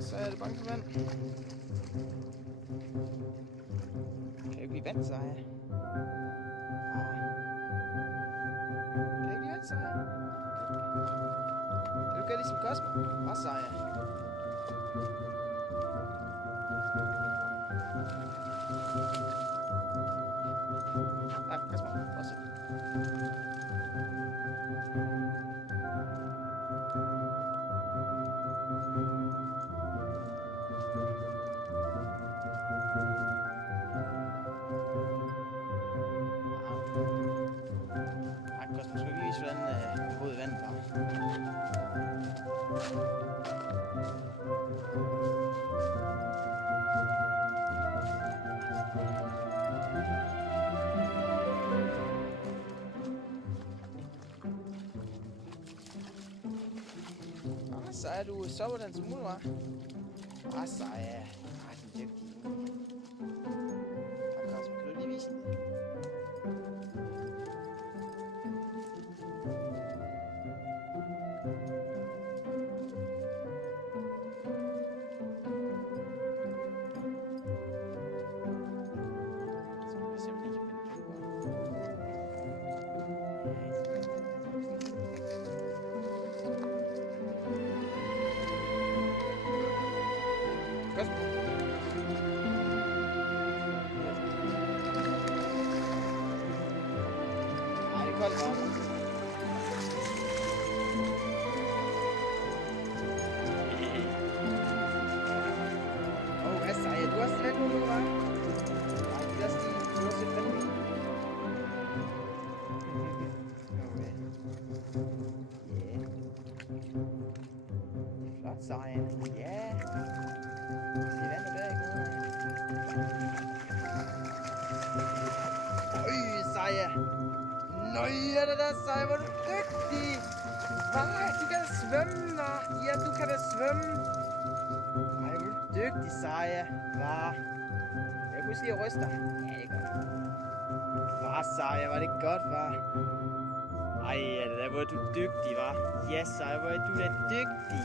Så er det bange for vand. Kan det ikke blive vand, Seje? Kan det ikke blive vand, Seje? Kan du gøre ligesom Cosmo? Hvad, Seje? Nej, Cosmo, fortsæt. Cosmo, skal vi ikke vise, hvordan niveauet i vandet var? Så er du sopper den smule, hva'? Så er den dygtig. Cosmo, kan du lige vise den? Koldt varme. Hvad siger du? Du har slet nu, hva'? Nej, det er Stig. Du har set vandet. Okay. Ja. Flot, Seje. Ja. Se vandet der, ikke noget? Øj, Seje. Nøj, er det der, Seje, hvor er du dygtig! Hvad? Du kan da svømme, hva'? Ja, du kan da svømme! Ej, hvor er du dygtig, Seje! Hvad? Jeg kunne lige ryste dig. Ja, det er godt. Hvad, Seje, var det godt, hva'? Ej, er det der, hvor er du dygtig, hva'? Ja, Seje, hvor er du da dygtig!